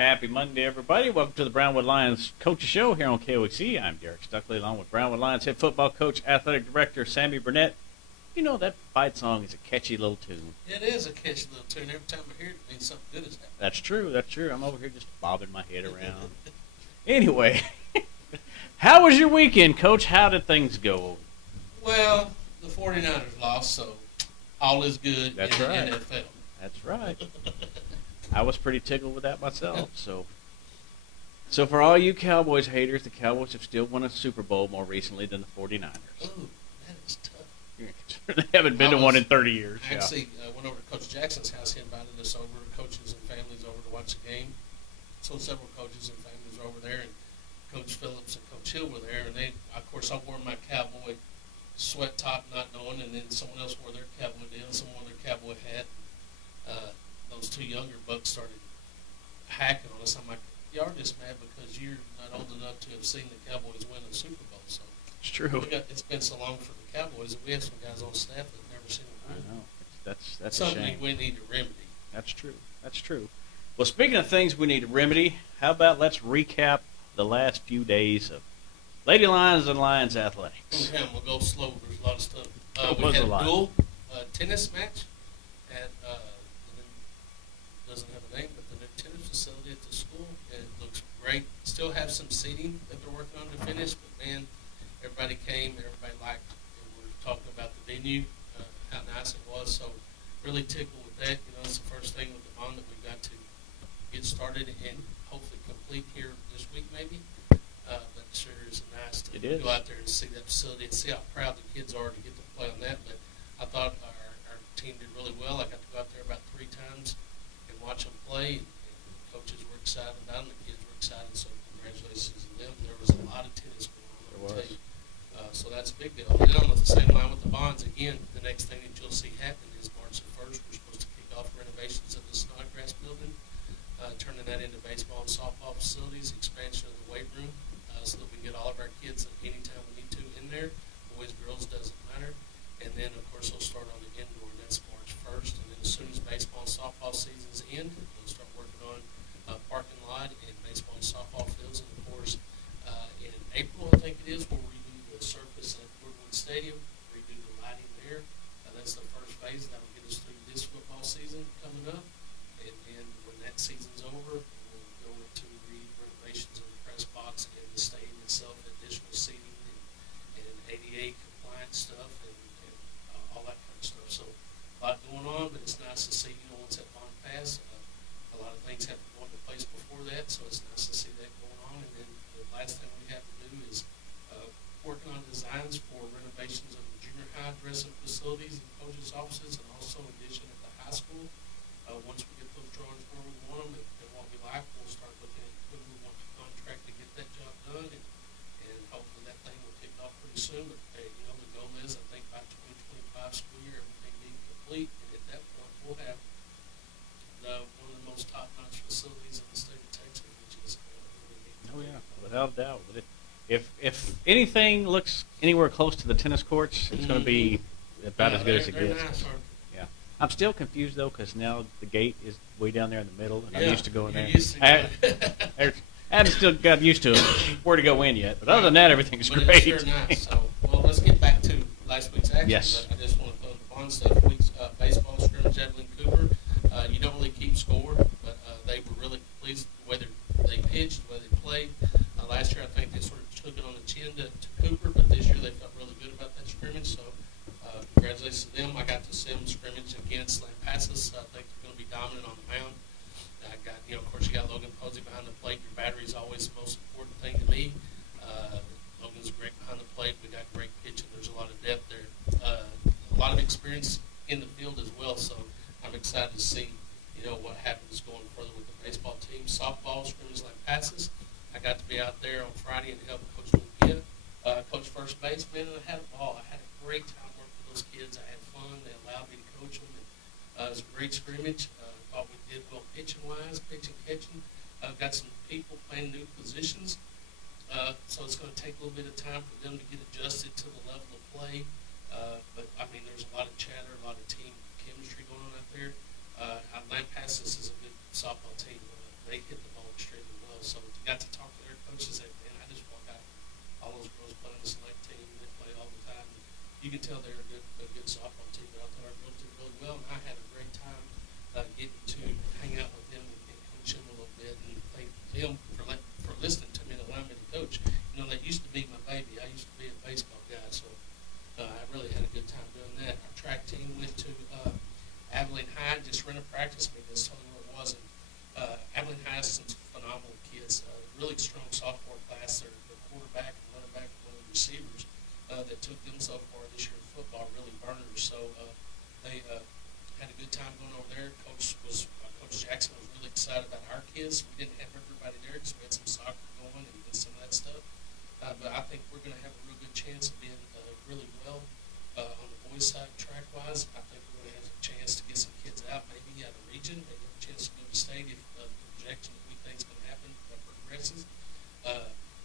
Happy Monday, everybody. Welcome to the Brownwood Lions Coaches Show here on KOXE. I'm Derek Stuckley, along with Brownwood Lions head football coach, athletic director Sammy Burnett. You know, that fight song is a catchy little tune. It is a catchy little tune. Every time I hear it, it means something good is happening. That's true. That's true. I'm over here just bobbing my head around. Anyway, how was your weekend, Coach? How did things go? Well, the 49ers lost, so all is good That's in right. the NFL. That's right. I was pretty tickled with that myself. So for all you Cowboys haters, the Cowboys have still won a Super Bowl more recently than the 49ers. Ooh, that is tough. They haven't been to one in 30 years. Actually, I went over to Coach Jackson's house. He invited us over, coaches and families over to watch the game. So several coaches and families were over there, and Coach Phillips and Coach Hill were there. And they, of course, I wore my cowboy sweat top, not knowing, and then someone else wore their cowboy deal, someone wore their cowboy hat. Those two younger bucks started hacking on us. I'm like, y'all are just mad because you're not old enough to have seen the Cowboys win a Super Bowl. So It's true. it's been so long for the Cowboys, and we have some guys on staff that have never seen them win. I know. That's Something a shame. we need to remedy. That's true. That's true. Well, speaking of things we need to remedy, how about let's recap the last few days of Lady Lions and Lions athletics. Okay, we'll go slow. There's a lot of stuff. It We was had a a lot. dual tennis match at doesn't have a name, but the new tennis facility at the school. It looks great. Still have some seating that they're working on to finish, but man, everybody came. Everybody liked. And we were talking about the venue, how nice it was. So really tickled with that. You know, it's the first thing with the bond that we got to get started and hopefully complete here this week, maybe. But sure is nice to go out there and see that facility and see how proud the kids are to get to play on that. But I thought our team did really well. I got to go out there about 3 times and watch them play. And coaches were excited about them. The kids were excited. So congratulations to them. There was a lot of tennis going on. I'll tell you. So that's a big deal. And on the same line with the bonds, again, the next thing that you'll see happen is March the 1st, we're supposed to kick off renovations of the Snodgrass building, turning that into baseball and softball facilities, expansion of the weight room, so that we can get all of our kids at any time we need to in there. Boys, girls, doesn't matter. And then, of course, they'll start on the indoor, and that's March 1st. And then as soon as baseball and softball seasons end, they'll start working on parking lot and baseball and softball fields. And, of course, in April, I think it is, we'll redo the surface at Brownwood Stadium, redo the lighting there. That's the first phase. That'll get us through this football season coming up. And then when that season's over, we'll go into renovations of the press box and the stadium itself, additional seating and ADA compliant stuff and all that kind of stuff. So a lot going on, but it's nice to see, once that bond passed, a lot of things have to go into place before that, so it's nice to see that going on. And then the last thing we have to do is working on designs for renovations of the junior high dressing facilities and coaches' offices, and also addition at the high school. Once we get those drawings where we want them and what we like, we'll start looking at who we want to contract to get that job done, and hopefully that thing will kick off pretty soon. But the goal is, I think by 2025 school year, everything being complete, and at that point we'll have one of the most top-notch facilities in the state of Texas, which is really neat. Oh yeah, without a doubt. If anything looks anywhere close to the tennis courts, it's going to be about as good as it gets. Nice, yeah, I'm still confused though because now the gate is way down there in the middle, and I'm used to going there. I haven't still got used to where to go in yet, but other than that, everything's but great. It's sure nice. So, well, let's get back to last week's action. Yes. But I just want to throw the bond stuff. Week's baseball scrimmage, Evelyn Cooper. You don't really keep score, but they were really pleased with the way they pitched, the way they played. Last year, I think they sort of took it on the chin to Cooper, but this year they felt really good about that scrimmage. So, congratulations to them. I got to see them scrimmage against Lampasas. I think they're going to be dominant on the mound. I got, of course, you got Logan Posey behind the plate. Your battery is always the most important thing to me. Logan's great behind the plate. We got great pitching. There's a lot of depth there. A lot of experience in the field as well. So I'm excited to see, what happens going further with the baseball team. Softball scrimmage Lampasas. I got to be out there on Friday and help Coach Lucia, coach first base. Man, and I had a ball. I had a great time working with those kids. I had fun. They allowed me to coach them. And, it was a great scrimmage. Thought we did well pitching-wise, pitching, catching. Got some people playing new positions. So it's going to take a little bit of time for them to get adjusted to the level of play. But, there's a lot of chatter, a lot of team chemistry going on out there. Lampasas is a good softball team. They hit the ball practice meeting. Let's tell you where it was. And, Abilene High has some phenomenal kids. Really strong sophomore class. Their quarterback and running back and one of the receivers that took them so far this year in football, really burners. So they had a good time going over there. Coach Jackson was really excited about our kids. We didn't have everybody there because we had some soccer going and some of that stuff. But I think we're going to have a real good chance of being really well on the boys' side track-wise. I think we're going to have a chance to get some kids out, maybe out of region, maybe have a chance to go to state if the projection that we think is going to happen progresses.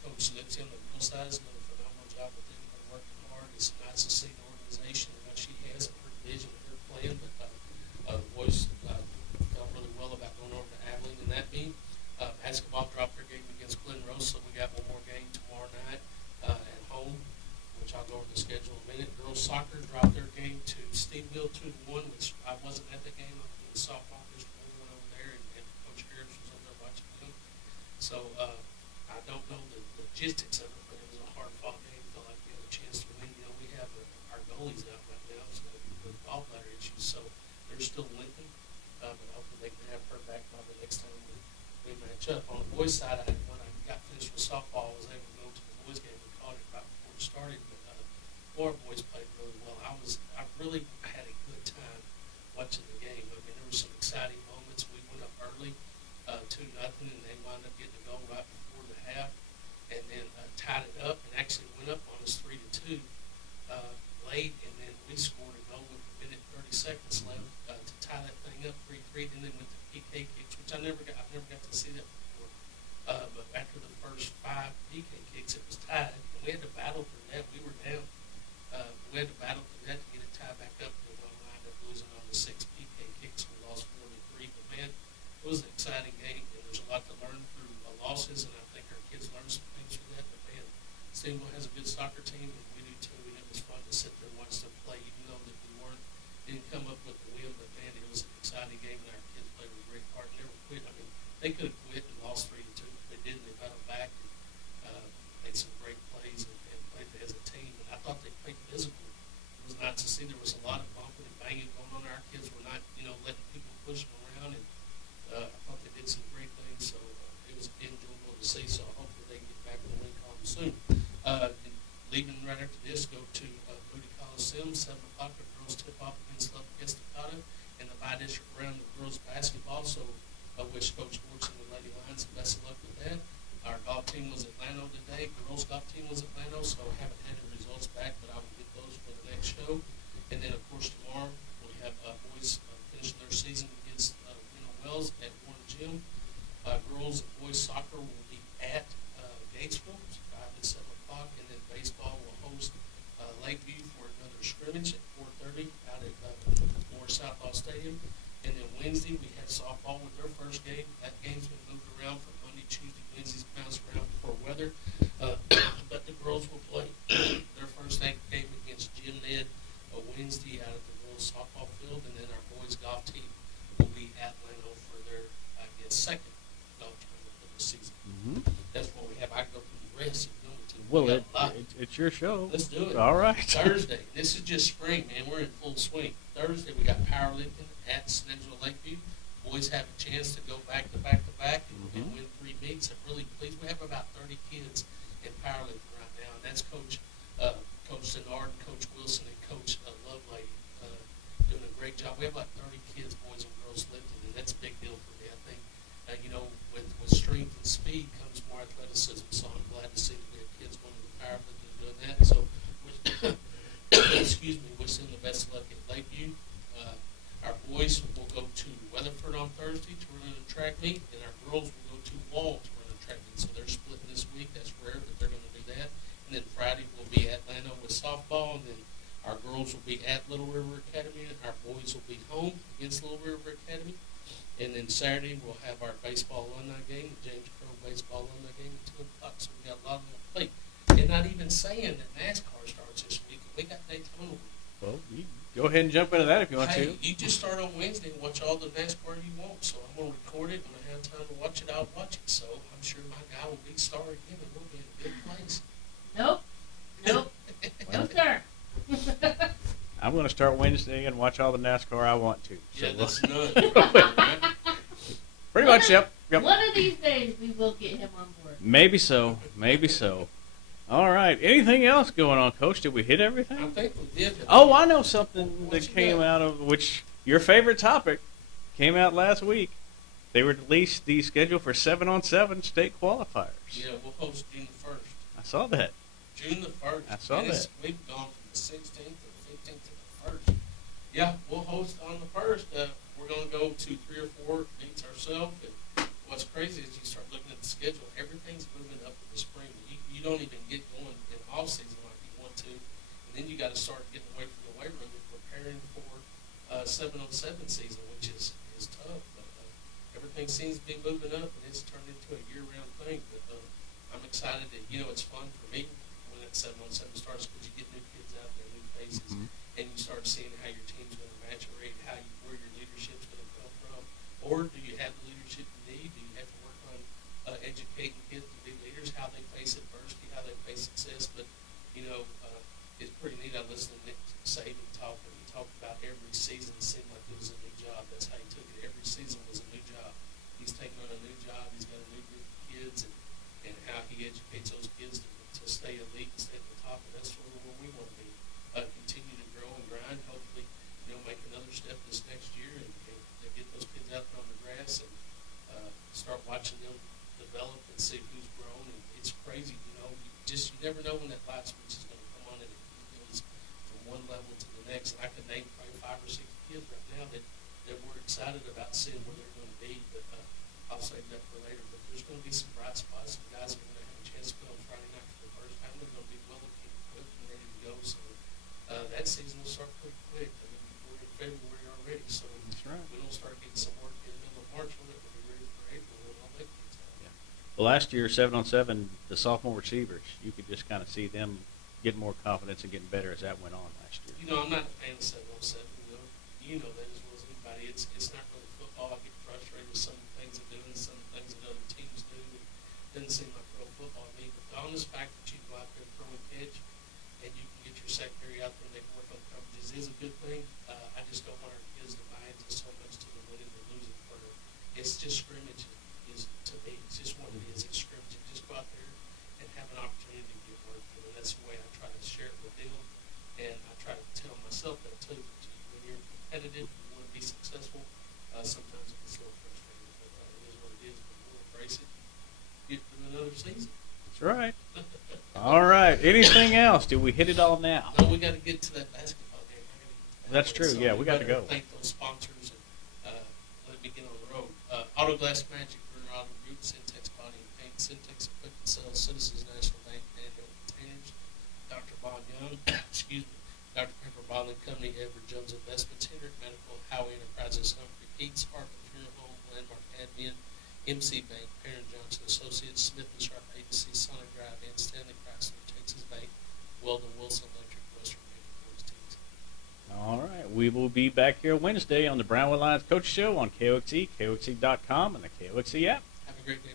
Coach Lipsy on the girls' side has done a phenomenal job with them. They're working hard. It's nice to see the organization and what she has and her vision and her plan. But the boys felt really well about going over to Abilene and that mean. Basketball dropped their game against Glen Rose, so we got one more game tomorrow night at home, which I'll go over the schedule in a minute. Girls soccer dropped their game to Steveville 2-1, which I wasn't at the game. I was doing softball. Just went over there, and Coach Harris was over there watching them. So I don't know the logistics of it, but it was a hard-fought game. Felt like we had a chance to win. You know, we have our goalies out right now, so with gallbladder issues, so they're still limping. But hopefully they can have her back by the next time we match up. On the boys' side, when I got finished with softball, I was able to go to the boys' game. We called it right before it started, but our boys played really well. I really had a good time watching the game. I mean, there were some exciting moments. We went up early, 2-0, and they wound up getting a goal right before the half, and then tied it up and actually went up on us 3-2 late, and then we scored a goal with a minute 30 seconds left to tie that thing up 3-3, and then went to PK kicks, which I've never got to see that before. But after the first 5 PK kicks, it was tied, and we had to battle through that. We were down. We had to battle through that to get it tied back up, and we wound up losing on the 6 PK kicks. We lost 4-3. But man, it was an exciting game, and there's a lot to learn through losses, and I think our kids learned some things through that. But man, Steveville has a good soccer team, and we do too. And it was fun to sit there and watch them play, even though that we didn't come up with the win. But man, it was an exciting game, and our kids played a great part. Never quit. I mean, they could have quit and lost 3-2, but they didn't. They battled back and made some great plays and played as a team. And I thought they played physical. It was nice to see. There was a lot of bumping and banging going on. Our kids were not, letting people push them around, and I thought they did some great things. So it was enjoyable to see. So hopefully they can get back in the win column soon. Leaving right after this, go to Moody Coliseum, 7 o'clock. The girls tip off against Lubbock Estacado in the bi-district round of girls basketball. So I wish Coach Sports and the Lady Lions the best of luck with that. Our golf team was at Atlanta today. Girls golf team was at Atlanta, so I haven't had the results back, but I will get those for the next show. And then, of course, tomorrow we have boys finishing their season against Wells at Warren Gym. Girls and boys soccer will be at Gatesville, 5 and 7 o'clock, and then baseball will host Lakeview for another scrimmage at 4:30 out at Morris Southall Stadium. And then Wednesday we had softball with their first game. That game's been moved around from Monday, Tuesday, Wednesday's bounced around for weather. But the girls will play their first game against Jim Ned Wednesday out at the girls softball field, and then our boys golf team will be at Lano for their, second golf tournament of the season. Mm-hmm. That's what we have. I can go through the rest if you want me to. Well, it's your show. Let's do it. All right. Thursday. This is just spring, man. We're in full swing. Thursday we got powerlifting at Snedgeville Lakeview. Boys have a chance to go back to back to back and win 3 meets. I'm really pleased. We have about 30 kids in powerlifting right now, and that's Coach Denard, Coach Wilson, and Coach Lovelady doing a great job. We have like 30 kids, boys and girls, lifting, and that's a big deal for me. I think, with strength and speed comes more athleticism, so I'm glad to see that we have kids going to the powerlifting and doing that. So, excuse me, wish them the best of luck at Lakeview. Our boys will go to Weatherford on Thursday to run a track meet, and our girls will go to Wall to run a track meet. So they're splitting this week. That's rare, but they're going to do that. And then Friday we'll be at Lano with softball, and then our girls will be at Little River Academy, and our boys will be home against Little River Academy. And then Saturday we'll have our baseball alumni game, the James Crow baseball alumni game at 2 o'clock. So we got a lot on the plate. And not even saying that NASCAR starts this week. We got Daytona week. Well, you go ahead and jump into that if you want to. You just start on Wednesday and watch all the NASCAR you want. So I'm going to record it. When I have time to watch it, I'll watch it. So I'm sure my guy will be star again, and we'll be in a good place. Nope, sir. I'm going to start Wednesday and watch all the NASCAR I want to. So Yeah, that's nuts. pretty much, yep. One of these days we will get him on board. Maybe so. Maybe so. All right. Anything else going on, Coach? Did we hit everything? I think we did. Oh, I know something What that you came got? out of which your favorite topic came out last week. They released the schedule for 7-on-7 state qualifiers. Yeah, we'll host June the 1st. I saw that. June the 1st. I saw that. We've gone from the 16th to the 15th to the 1st. Yeah, we'll host on the 1st. We're going to go to 3 or 4 meets ourselves. And what's crazy is you start looking at the schedule, everything's moving up in the spring. You don't even get going in off season like you want to. And then you got to start getting away from the weight room and preparing for 7-on-7 season, which is tough. But everything seems to be moving up, and it's turned into a year-round thing. But I'm excited that, it's fun for me when that 7-on-7 starts because you get new kids out there, new faces, and you start seeing how your team's going to maturate, where your leadership's going to come from. Or do you have the leadership you need? Do you have to work on educating kids to be leaders, how they face adversity, how they face success? But, it's pretty neat. I listened to Nick Saban talk, and he talked about every season seemed like it was a new job. That's how he took it. Every season was a new job. He's taking on a new job. He's got a new group of kids, and how he educates those kids to stay elite and stay at the top. And that's sort of where we want to be. Continue to grow and grind. Hopefully, make another step this next year and get those kids out there on the grass and start watching them develop and see who's grown. And it's crazy, you never know when that light switch is going to come on and it goes from one level to the next. And I could name probably 5 or 6 kids right now that we're excited about seeing where they're going to be. But I'll save that for later. But there's going to be some bright spots. Some guys are going to have a chance to play on Friday night for the first time. They're going to be well equipped and ready to go. So that season will start pretty quick. I mean, we're in February already, so That's right. we don't start getting some work in the middle of March. We'll be ready for April when all that gets out. Yeah. Well, last year, 7-on-7, the sophomore receivers, you could just kind of see them getting more confidence and getting better as that went on last year. I'm not a fan of 7-on-7. You know that as well as anybody. It's not really football. I get frustrated with some of the things they're doing, some of the things that other teams do. It doesn't seem like real football to me. But the honest fact that you go out there and throw and catch, and you can get your secondary out there and they can work on coverages is a good thing. I just don't want our kids to buy into so much to the winning or losing part of it. It's just scrimmage is to me. It's just what it is. It's scrimmage. Just go out there and have an opportunity to get work. And that's the way I try to share it with them. And I try to tell myself that too. When you're competitive, you want to be successful. Sometimes it gets a little frustrating, but it is what it is. But we'll embrace it. Get through another season. That's right. All right. Anything else? Did we hit it all now? No, we got to get to that basketball game. That's true. Yeah, we got to go. Thank those sponsors and let me get on the road. Autoglass Magic, Burner Auto Group, Syntex Body and Paint, Syntex Equipment Sales, Citizens National Bank, Handheld Containers, Dr. Bob Young, excuse me, Dr. Pepper Bottling Company, Edward Jones Investments, Hendrick Medical, Howie Enterprises, Humphrey Eats, Hartman Funeral Home, Landmark Admin, MC Bank, Parent Johnson Associates, Smith and Sharp Agency, Sonic Drive, and Stanley Chrysler, Texas Bank, Weldon Wilson Electric, Western Bank, and Boys Teams. All right. We will be back here Wednesday on the Brownwood Lions Coach Show on KOXE, KOXE.com, and the KOXE app. Have a great day.